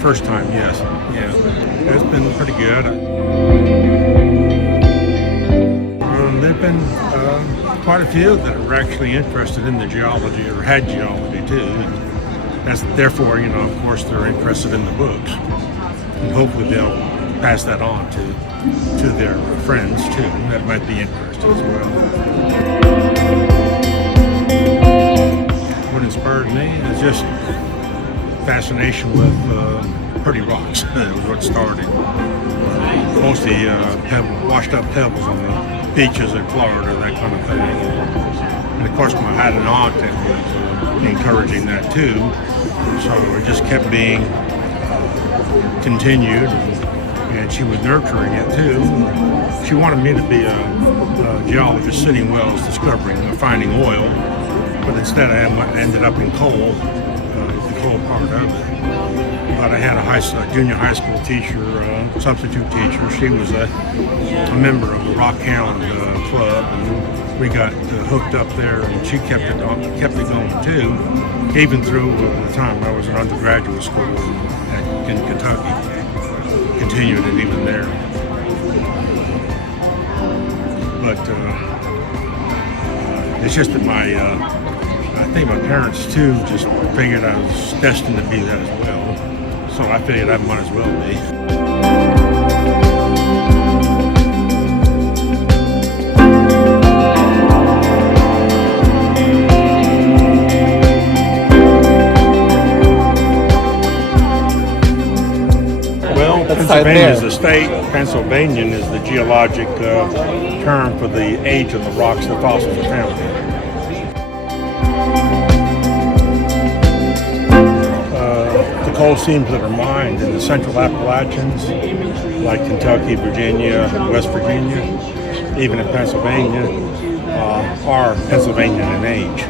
First time, yes. Yeah, it's been pretty good. There've been quite a few that are actually interested in the geology or had geology too. That's therefore, of course, they're interested in the books, and hopefully they'll pass that on to their friends too that might be interested as well. What inspired me is just fascination with pretty rocks. That was what started. Mostly washed up pebbles on the beaches in Florida, that kind of thing. And of course, I had an aunt that was encouraging that too. So it just kept being continued, and she was nurturing it too. She wanted me to be a geologist sitting wells, discovering, finding oil, but instead I ended up in coal. Coal part of it. But I had a junior high school teacher, substitute teacher. She was a member of the Rock Hound Club, and we got hooked up there, and she kept it going too, even through the time I was in undergraduate school in Kentucky. Continued it even there. But it's just that I think my parents too just figured I was destined to be that as well. So I figured I might as well be. Well, Pennsylvania is the state. Pennsylvanian is the geologic term for the age of the rocks the fossils are found in. Coal seams that are mined in the central Appalachians, like Kentucky, Virginia, West Virginia, even in Pennsylvania, are Pennsylvanian in age.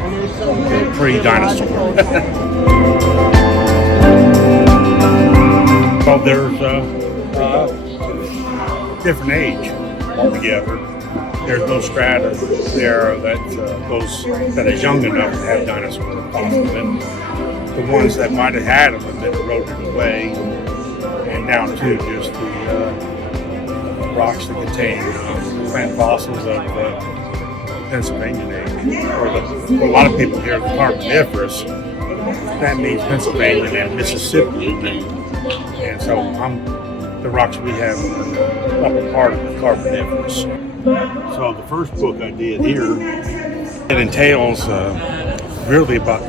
They're pre-dinosaur. Well, there's different age altogether. There's no strata there that is young enough to have dinosaur fossils in them. The ones that might have had them have been eroded away, and down to just the rocks that contain plant fossils of Pennsylvanian age. Or a lot of people here, the Carboniferous, that means Pennsylvania and Mississippi. And so the rocks we have are up a part of the Carboniferous. So the first book I did here, it entails really about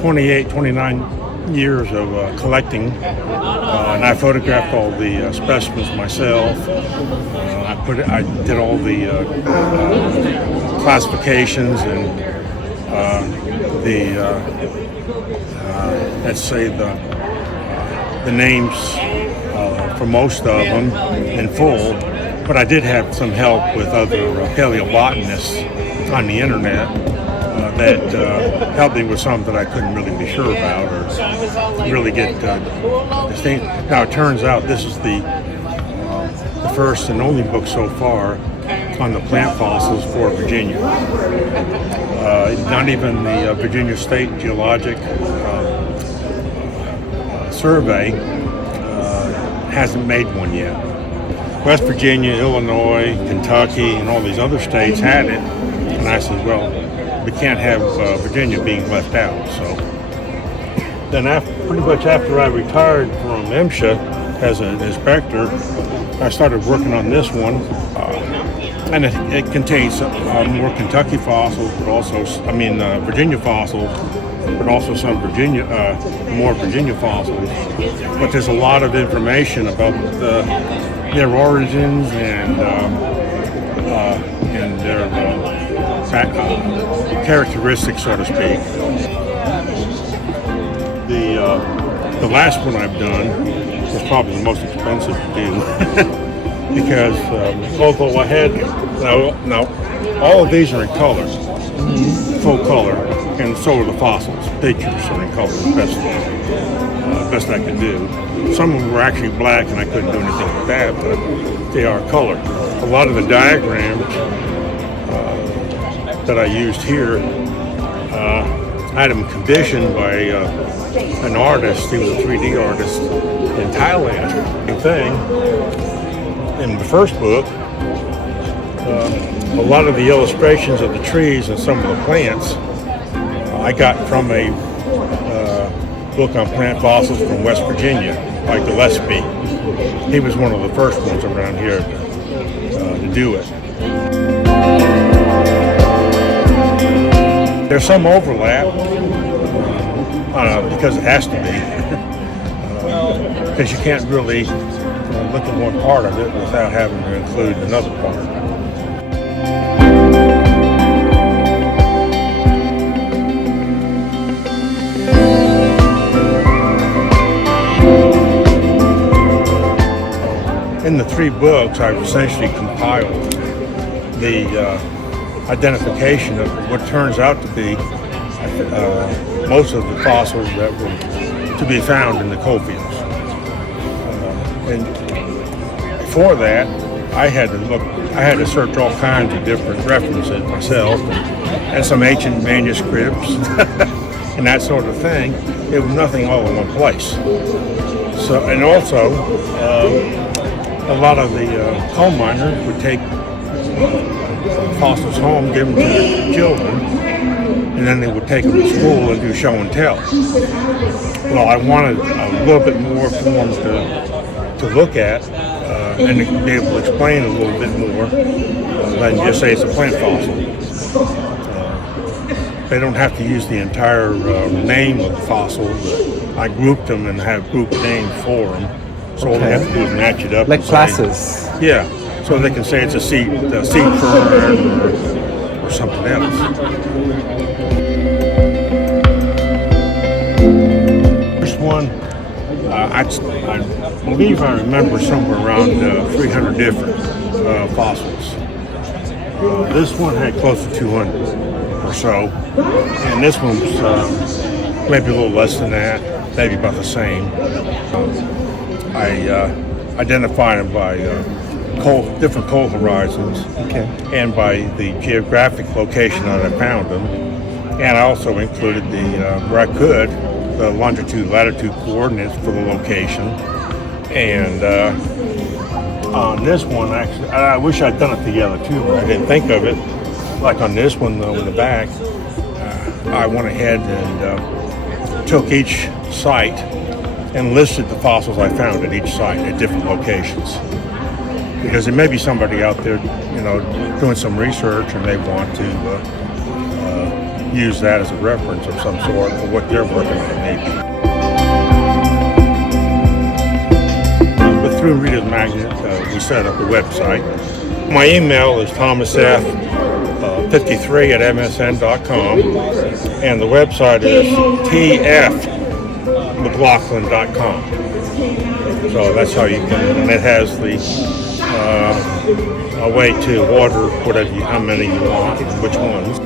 29 years of collecting, and I photographed all the specimens myself. I did all the classifications and let's say the names for most of them in full. But I did have some help with other paleobotanists on the internet that helped me with some that I couldn't really be sure about or really get distinct. Now it turns out this is the first and only book so far on the plant fossils for Virginia. Not even the Virginia State Geologic Survey hasn't made one yet. West Virginia, Illinois, Kentucky, and all these other states had it, and I said, well, we can't have Virginia being left out. So then pretty much after I retired from MSHA, as an inspector, I started working on this one, and it contains more Kentucky fossils, but also, Virginia fossils, but also some more Virginia fossils. But there's a lot of information about their origins and their characteristics, so to speak. The last one I've done was probably the most expensive to do because although I had now all of these are in color, full color, and so are the fossils. Pictures are in color, best I could do. Some of them were actually black, and I couldn't do anything with that, but they are colored. A lot of the diagrams that I used here, I had them commissioned by an artist. He was a 3D artist in Thailand. Same thing. In the first book, a lot of the illustrations of the trees and some of the plants I got from a book on plant fossils from West Virginia by Gillespie. He was one of the first ones around here to do it. There's some overlap because it has to be, because you can't really look at one part of it without having to include another part. In the 3 books, I've essentially compiled the identification of what turns out to be most of the fossils that were to be found in the coal fields. And before that, I had to search all kinds of different references myself, and some ancient manuscripts and that sort of thing. It was nothing all in one place. So, and also, a lot of the coal miners would take fossils home, give them to their children, and then they would take them to school and do show and tell. Well, I wanted a little bit more for them to look at and to be able to explain a little bit more than just say it's a plant fossil. They don't have to use the entire name of the fossil. I grouped them and have group names for them. So all they have to do is match it up. Like classes. Yeah, so they can say it's a seed fern or something else. First one, I believe I remember somewhere around 300 different fossils. This one had close to 200 or so, and this one's maybe a little less than that, maybe about the same. I identified them by different coal horizons, and by the geographic location that I found them. And I also included where I could, the longitude, latitude coordinates for the location. And on this one, actually, I wish I'd done it together too, but I didn't think of it. Like on this one, though, in the back, I went ahead and took each site and listed the fossils I found at each site at different locations. Because there may be somebody out there, doing some research, and they want to use that as a reference of some sort for what they're working on, maybe. But through ReadersMagnet, we set up a website. My email is thomasf53@msn.com, and the website is tfmclaughlin.com. So that's how you can, and it has a way to order how many you want, which ones.